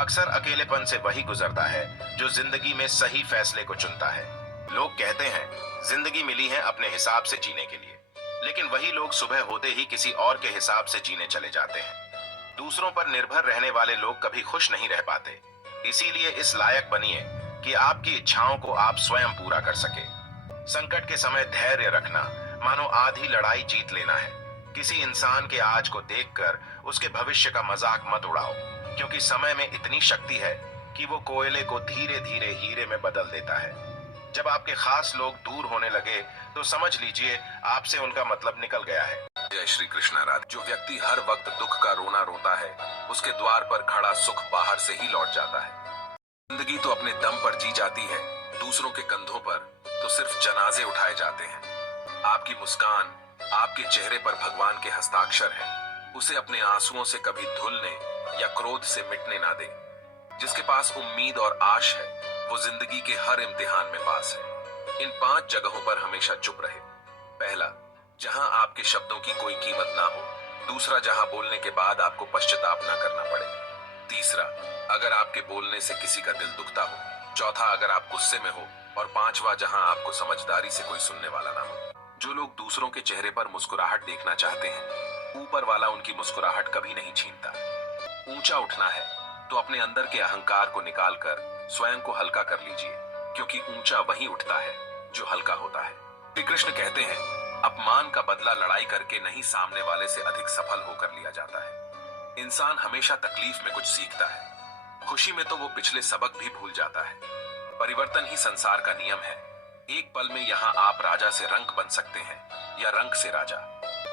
अक्सर अकेलेपन से वही गुजरता है जो जिंदगी में सही फैसले को चुनता है। लोग कहते हैं जिंदगी मिली है अपने हिसाब से जीने के लिए, लेकिन वही लोग सुबह होते ही किसी और के हिसाब से जीने चले जाते हैं। दूसरों पर निर्भर रहने वाले लोग कभी खुश नहीं रह पाते। इसीलिए इस लायक बनिए कि आपकी इच्छाओं को आप स्वयं पूरा कर सके। संकट के समय धैर्य रखना मानो आधी लड़ाई जीत लेना है। किसी इंसान के आज को देखकर उसके भविष्य का मजाक मत उड़ाओ, क्योंकि समय में इतनी शक्ति है कि वो कोयले को धीरे धीरे हीरे में बदल देता है। जब आपके खास लोग दूर होने लगे तो समझ लीजिए आपसे उनका मतलब निकल गया है। जय श्री कृष्णा राधे। जो व्यक्ति हर वक्त दुख का रोना रोता है, उसके द्वार पर खड़ा सुख बाहर से ही लौट जाता है। जिंदगी तो अपने दम पर जी जाती है, दूसरों के कंधों पर तो सिर्फ जनाजे उठाए जाते हैं। आपकी मुस्कान, आपके चेहरे पर भगवान के हस्ताक्षर हैं। उसे अपने आंसुओं से कभी धुलने या क्रोध से मिटने ना दे। जिसके पास उम्मीद और आश है, वो जिंदगी के हर इम्तिहान में पास है। इन 5 जगहों पर हमेशा चुप रहे। पहला, जहां आपके शब्दों की कोई कीमत ना हो। दूसरा, जहां बोलने के बाद आपको पश्चाताप ना करना पड़े। तीसरा, अगर आपके बोलने से किसी का दिल दुखता हो। चौथा, अगर आप गुस्से में हो। और पांचवा, जहां आपको समझदारी से कोई सुनने वाला ना हो। जो लोग दूसरों के चेहरे पर मुस्कुराहट देखना चाहते हैं, ऊपर वाला उनकी मुस्कुराहट कभी नहीं छीनता। ऊंचा उठना है तो अपने अंदर के अहंकार को निकालकर स्वयं को हल्का कर लीजिए, क्योंकि ऊंचा वही उठता है जो हल्का होता है। श्री कृष्ण कहते हैं, अपमान का बदला लड़ाई करके नहीं, सामने वाले से अधिक सफल होकर लिया जाता है। इंसान हमेशा तकलीफ में कुछ सीखता है, खुशी में तो वो पिछले सबक भी भूल जाता है। परिवर्तन ही संसार का नियम है। एक पल में यहाँ आप राजा से रंक बन सकते हैं या रंक से राजा।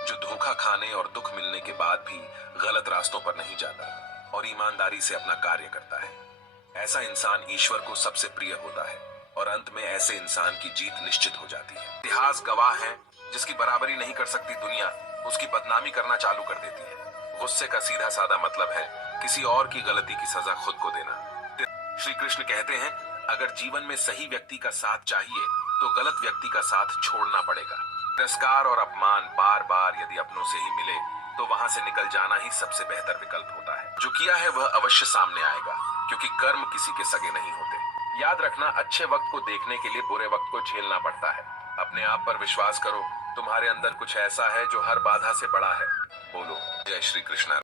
जो धोखा खाने और दुख मिलने के बाद भी गलत रास्तों पर नहीं जाता और ईमानदारी से अपना कार्य करता है, ऐसा इंसान ईश्वर को सबसे प्रिय होता है और अंत में ऐसे इंसान की जीत निश्चित हो जाती है। इतिहास गवाह है, जिसकी बराबरी नहीं कर सकती दुनिया, उसकी बदनामी करना चालू कर देती है। गुस्से का सीधा साधा मतलब है किसी और की गलती की सजा खुद को देना। श्री कृष्ण कहते हैं, अगर जीवन में सही व्यक्ति का साथ चाहिए तो गलत व्यक्ति का साथ छोड़ना पड़ेगा। तिरस्कार और अपमान बार बार यदि अपनों से ही मिले तो वहां से निकल जाना ही सबसे बेहतर विकल्प होता है। जो किया है वह अवश्य सामने आएगा, क्योंकि कर्म किसी के सगे नहीं होते। याद रखना, अच्छे वक्त को देखने के लिए बुरे वक्त को झेलना पड़ता है। अपने आप पर विश्वास करो, तुम्हारे अंदर कुछ ऐसा है जो हर बाधा से बड़ा है। बोलो जय श्री कृष्ण।